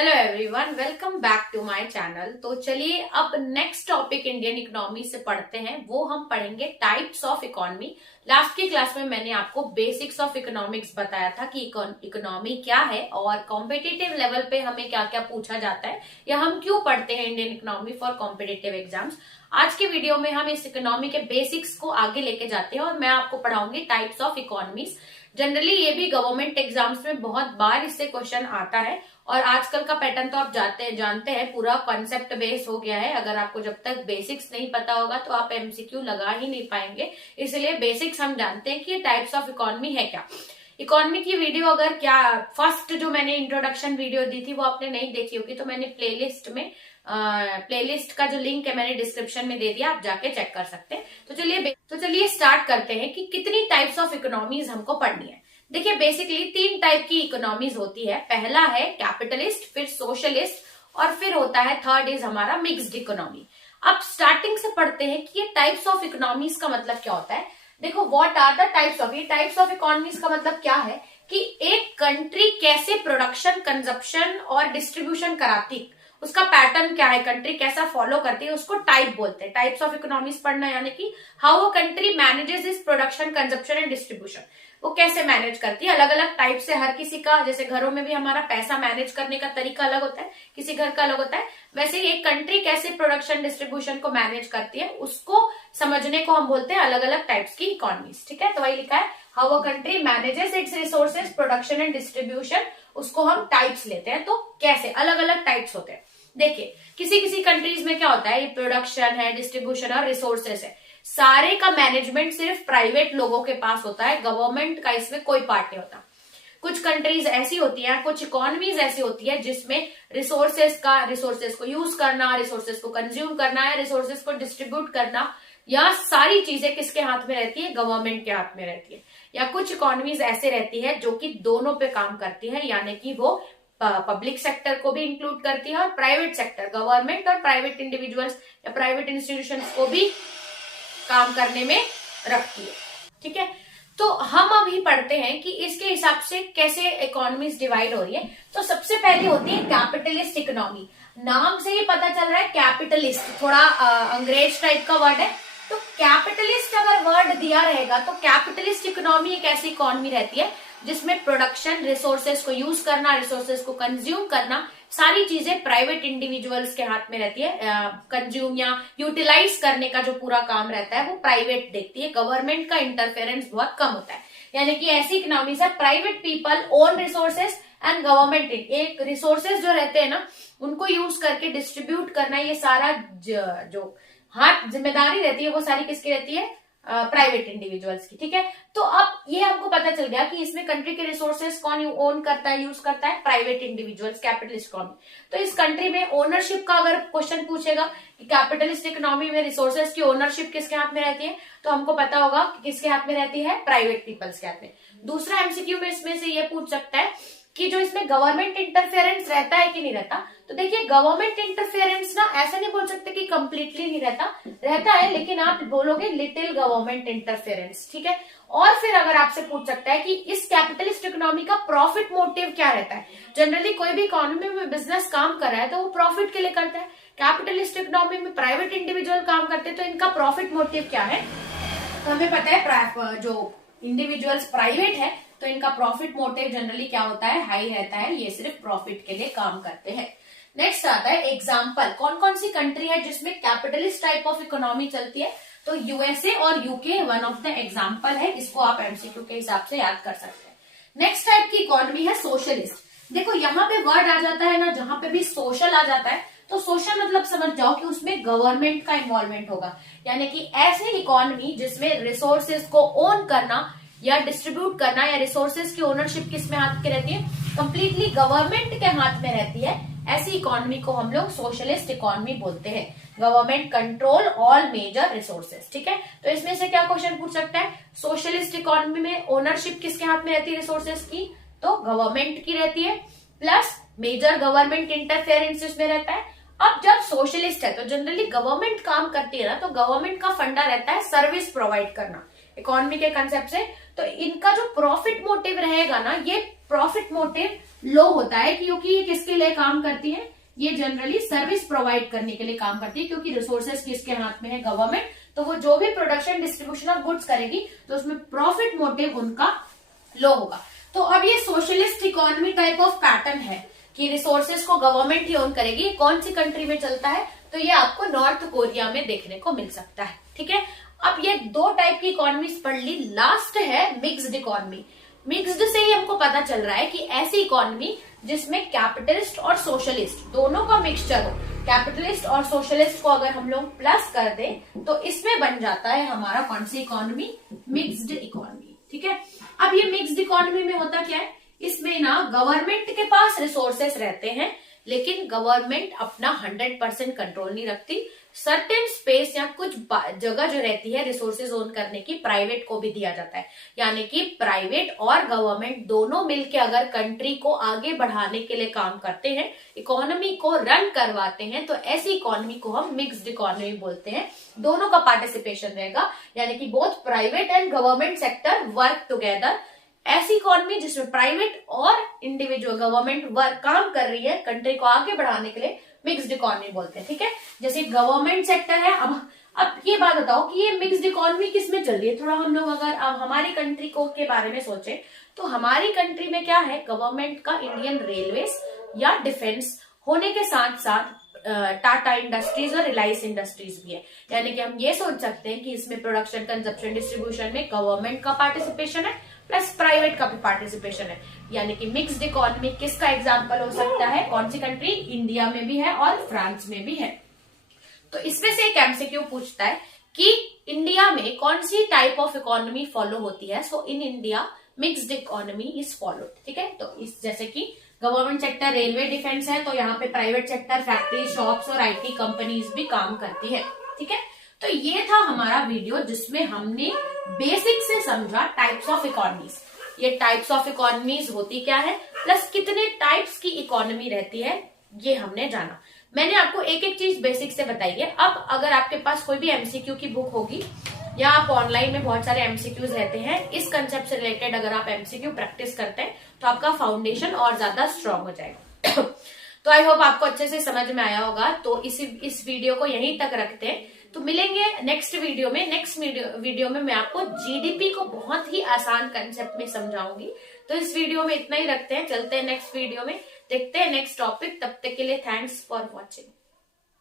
Hello everyone, welcome back to my channel. तो चलिए अब नेक्स्ट टॉपिक इंडियन इकोनॉमी से पढ़ते हैं। वो हम पढ़ेंगे टाइप्स ऑफ इकोनॉमी। लास्ट की क्लास में मैंने आपको बेसिक्स ऑफ इकोनॉमिक्स बताया था कि इकोनॉमी क्या है और कॉम्पिटिटिव लेवल पे हमें क्या क्या पूछा जाता है या हम क्यों पढ़ते हैं Indian economy for competitive exams. आज के वीडियो में हम इस इकोनॉमी के बेसिक्स को आगे लेके जाते हैं और मैं आपको पढ़ाऊंगी टाइप्स ऑफ इकोनॉमीज। जनरली ये भी गवर्नमेंट एग्जाम्स में बहुत बार इससे क्वेश्चन आता है और आजकल का पैटर्न तो आप जानते हैं, पूरा कॉन्सेप्ट बेस हो गया है। अगर आपको जब तक बेसिक्स नहीं पता होगा तो आप एमसीक्यू लगा ही नहीं पाएंगे। इसलिए बेसिक्स हम जानते हैं कि ये टाइप्स ऑफ इकोनॉमी है क्या। इकोनॉमी की वीडियो अगर क्या फर्स्ट जो मैंने इंट्रोडक्शन वीडियो दी थी वो आपने नहीं देखी होगी तो मैंने प्लेलिस्ट का जो लिंक है मैंने डिस्क्रिप्शन में दे दिया, आप जाके चेक कर सकते हैं। तो चलिए स्टार्ट करते हैं कि कितनी टाइप्स ऑफ इकोनॉमीज हमको पढ़नी है। देखिए बेसिकली 3 टाइप की इकोनॉमीज होती है। पहला है कैपिटलिस्ट, फिर सोशलिस्ट और फिर होता है थर्ड इज हमारा मिक्स्ड इकोनॉमी। अब स्टार्टिंग से पढ़ते हैं कि ये टाइप्स ऑफ इकोनॉमीज का मतलब क्या होता है। देखो what are the types of, ये टाइप्स ऑफ इकोनॉमीज का मतलब क्या है कि एक कंट्री कैसे प्रोडक्शन, कंजप्शन और डिस्ट्रीब्यूशन कराती, उसका पैटर्न क्या है, कंट्री कैसा फॉलो करती है, उसको टाइप बोलते हैं। टाइप्स ऑफ इकोनॉमीज पढ़ना यानी कि हाउ अ कंट्री मैनेजेस इस प्रोडक्शन, कंजप्शन एंड डिस्ट्रीब्यूशन, वो कैसे मैनेज करती है। अलग अलग टाइप से हर किसी का, जैसे घरों में भी हमारा पैसा मैनेज करने का तरीका अलग होता है, किसी घर का अलग होता है, वैसे ही एक कंट्री कैसे प्रोडक्शन, डिस्ट्रीब्यूशन को मैनेज करती है उसको समझने को हम बोलते हैं अलग अलग टाइप्स की इकोनॉमीज। ठीक है, तो वही लिखा है how a country manages it's resources, production and distribution, उसको हम टाइप्स लेते हैं। तो कैसे अलग अलग टाइप्स होते हैं। देखिए किसी किसी कंट्रीज में क्या होता है, ये प्रोडक्शन है, डिस्ट्रीब्यूशन और रिसोर्सेस है, सारे का मैनेजमेंट सिर्फ प्राइवेट लोगों के पास होता है, गवर्नमेंट का इसमें कोई पार्ट नहीं होता। कुछ कंट्रीज ऐसी होती हैं, कुछ इकोनॉमीज ऐसी होती है जिसमें रिसोर्सेस को यूज करना, रिसोर्सेस को कंज्यूम करना है, रिसोर्सेस को डिस्ट्रीब्यूट करना, या सारी चीजें किसके हाथ में रहती है, गवर्नमेंट के हाथ में रहती है। या कुछ इकोनॉमीज ऐसे रहती है जो कि दोनों पे काम करती है, यानी कि वो पब्लिक सेक्टर को भी इंक्लूड करती है और प्राइवेट सेक्टर, गवर्नमेंट और प्राइवेट इंडिविजुअल्स या प्राइवेट इंस्टीट्यूशंस को भी काम करने में रखती है। ठीक है, तो हम अभी पढ़ते हैं कि इसके हिसाब से कैसे इकोनॉमीज डिवाइड हो रही है। तो सबसे पहले होती है कैपिटलिस्ट इकोनॉमी। नाम से ही पता चल रहा है कैपिटलिस्ट, थोड़ा अंग्रेज टाइप का वर्ड है। तो कैपिटलिस्ट अगर वर्ड दिया रहेगा तो कैपिटलिस्ट इकोनॉमी एक ऐसी इकोनॉमी रहती है जिसमें प्रोडक्शन, रिसोर्सेस को यूज करना, रिसोर्सेस को कंज्यूम करना, सारी चीजें प्राइवेट इंडिविजुअल्स के हाथ में रहती है। कंज्यूम या यूटिलाइज करने का जो पूरा काम रहता है वो प्राइवेट देखती है, गवर्नमेंट का इंटरफेरेंस बहुत कम होता है। यानी कि ऐसी इकोनॉमीज है private people own resources and government एक रिसोर्सेस जो रहते हैं ना उनको यूज करके डिस्ट्रीब्यूट करना, ये सारा जो हाथ जिम्मेदारी रहती है वो सारी किसकी रहती है, प्राइवेट इंडिविजुअल्स की। ठीक है, तो अब ये हमको पता चल गया कि इसमें कंट्री के रिसोर्सेस कौन ओन करता है, यूज करता है, प्राइवेट इंडिविजुअल्स, कैपिटलिस्ट इकोनॉमी। तो इस कंट्री में ओनरशिप का अगर क्वेश्चन पूछेगा कि कैपिटलिस्ट इकोनॉमी में रिसोर्सेस की ओनरशिप किसके हाथ में रहती है, तो हमको पता होगा कि किसके हाथ में रहती है, प्राइवेट पीपल्स के हाथ में। दूसरा एमसीक्यू में इसमें से ये पूछ सकता है कि जो इसमें गवर्नमेंट इंटरफेरेंस रहता है कि नहीं रहता। तो देखिए गवर्नमेंट इंटरफेरेंस ना ऐसा नहीं बोल सकते कि कंप्लीटली नहीं रहता है, लेकिन आप बोलोगे लिटिल गवर्नमेंट इंटरफेरेंस। ठीक है, और फिर अगर आपसे पूछ सकता है कि इस कैपिटलिस्ट इकोनॉमी का प्रॉफिट मोटिव क्या रहता है। जनरली कोई भी इकोनॉमी में बिजनेस काम कर रहा है तो वो प्रॉफिट के लिए करता है। कैपिटलिस्ट इकोनॉमी में प्राइवेट इंडिविजुअल काम करते हैं, तो इनका प्रॉफिट मोटिव क्या है। तो हमें पता है जो इंडिविजुअल्स प्राइवेट है तो इनका प्रॉफिट मोटिव जनरली क्या होता है, हाई रहता है, ये सिर्फ प्रॉफिट के लिए काम करते हैं। नेक्स्ट आता है एग्जाम्पल, कौन कौन सी कंट्री है जिसमें कैपिटलिस्ट टाइप ऑफ इकोनॉमी चलती है। तो यूएसए और UK one of the example है, इसको आप एमसीक्यू के हिसाब से याद कर सकते हैं। नेक्स्ट टाइप की इकोनॉमी है सोशलिस्ट। देखो यहाँ पे वर्ड आ जाता है ना, जहां पे भी सोशल आ जाता है तो सोशल मतलब समझ जाओ कि उसमें गवर्नमेंट का इन्वॉल्वमेंट होगा। यानी कि ऐसी इकोनॉमी जिसमें रिसोर्सेज को ओन करना या डिस्ट्रीब्यूट करना या रिसोर्सेज की ओनरशिप किसमें हाथ के रहती है, कंप्लीटली गवर्नमेंट के हाथ में रहती है, ऐसी इकोनॉमी को हम लोग सोशलिस्ट इकोनॉमी बोलते हैं। Government control all major resources. ठीक है, तो इसमें से क्या क्वेश्चन पूछ सकता है, सोशलिस्ट इकोनॉमी में ओनरशिप किसके हाथ में रहती है रिसोर्सेज की, तो गवर्नमेंट की रहती है, प्लस मेजर गवर्नमेंट इंटरफेरेंस इसमें रहता है। अब जब सोशलिस्ट है तो जनरली गवर्नमेंट काम करती है ना, तो गवर्नमेंट का फंडा रहता है सर्विस प्रोवाइड करना इकोनॉमी के कंसेप्ट से। तो इनका जो प्रॉफिट मोटिव रहेगा ना, ये प्रॉफिट मोटिव लो होता है, क्योंकि ये किसके लिए काम करती है, ये जनरली सर्विस प्रोवाइड करने के लिए काम करती है, क्योंकि रिसोर्सेज किसके हाथ में है, गवर्नमेंट। तो वो जो भी प्रोडक्शन डिस्ट्रीब्यूशन ऑफ गुड्स करेगी तो उसमें प्रॉफिट मोटिव उनका लो होगा। तो अब ये socialist economy type of pattern है कि रिसोर्सेज को गवर्नमेंट ही ओन करेगी। कौन सी कंट्री में चलता है, तो ये आपको नॉर्थ कोरिया में देखने को मिल सकता है। ठीक है, अब ये दो टाइप की इकोनॉमीज पढ़ ली। लास्ट है मिक्स्ड इकोनॉमी। मिक्स्ड से ही हमको पता चल रहा है कि ऐसी इकोनॉमी जिसमें कैपिटलिस्ट और सोशलिस्ट दोनों का मिक्सचर हो। कैपिटलिस्ट और सोशलिस्ट को अगर हम लोग प्लस कर दें तो इसमें बन जाता है हमारा कौन सी इकोनॉमी, मिक्स्ड इकोनॉमी। ठीक है, अब ये मिक्स्ड इकोनॉमी में होता क्या है, इसमें ना गवर्नमेंट के पास रिसोर्सेस रहते हैं, लेकिन गवर्नमेंट अपना 100% कंट्रोल नहीं रखती। सर्टेन स्पेस या कुछ जगह जो रहती है रिसोर्सेज ओन करने की, प्राइवेट को भी दिया जाता है। यानी कि प्राइवेट और गवर्नमेंट दोनों मिलकर अगर कंट्री को आगे बढ़ाने के लिए काम करते हैं, इकोनॉमी को रन करवाते हैं, तो ऐसी इकोनॉमी को हम मिक्स्ड इकोनॉमी बोलते हैं। दोनों का पार्टिसिपेशन रहेगा, यानी कि both private and government sector work together. ऐसी इकोनॉमी जिसमें प्राइवेट और इंडिविजुअल गवर्नमेंट वर्क काम कर रही है कंट्री को आगे बढ़ाने के लिए, मिक्स्ड इकोनॉमी बोलते हैं। ठीक है, जैसे गवर्नमेंट सेक्टर है। अब ये बात बताओ कि ये मिक्स्ड इकोनॉमी किस में चल रही है। थोड़ा हम लोग अगर अब हमारी कंट्री को के बारे में सोचें तो हमारी कंट्री में क्या है, गवर्नमेंट का इंडियन रेलवेज या डिफेंस होने के साथ साथ टाटा इंडस्ट्रीज और रिलायंस इंडस्ट्रीज भी है। यानी कि हम ये सोच सकते हैं कि इसमें प्रोडक्शन, कंजप्शन, डिस्ट्रीब्यूशन में गवर्नमेंट का पार्टिसिपेशन है प्लस प्राइवेट का भी पार्टिसिपेशन है। यानी कि मिक्स्ड इकोनॉमी किसका एग्जांपल हो सकता है, कौन सी कंट्री, इंडिया में भी है और फ्रांस में भी है। तो इसमें से एक एमसीक्यू पूछता है कि इंडिया में कौन सी टाइप ऑफ इकोनॉमी फॉलो होती है। So in India mixed economy is followed. ठीक है, तो इस जैसे कि गवर्नमेंट सेक्टर रेलवे डिफेंस है, तो यहाँ पे प्राइवेट सेक्टर फैक्ट्री, शॉप्स और आईटी कंपनीज भी काम करती है। ठीक है, तो ये था हमारा वीडियो जिसमें हमने बेसिक से समझा टाइप्स ऑफ इकोनॉमीज। ये टाइप्स ऑफ इकोनॉमीज होती क्या है, प्लस कितने टाइप्स की इकोनॉमी रहती है, ये हमने जाना। मैंने आपको एक एक चीज बेसिक से बताई है। अब अगर आपके पास कोई भी एमसीक्यू की बुक होगी या आप ऑनलाइन में बहुत सारे एमसीक्यूज रहते हैं, इस कंसेप्ट से रिलेटेड अगर आप एमसीक्यू प्रैक्टिस करते हैं तो आपका फाउंडेशन और ज्यादा स्ट्रांग हो जाएगा। तो आई होप आपको अच्छे से समझ में आया होगा। तो इस वीडियो को यहीं तक रखते हैं, तो मिलेंगे नेक्स्ट वीडियो में। नेक्स्ट वीडियो में मैं आपको जीडीपी को बहुत ही आसान कंसेप्ट में समझाऊंगी। तो इस वीडियो में इतना ही रखते हैं, चलते हैं नेक्स्ट वीडियो में, देखते हैं नेक्स्ट टॉपिक। तब तक के लिए थैंक्स फॉर वॉचिंग।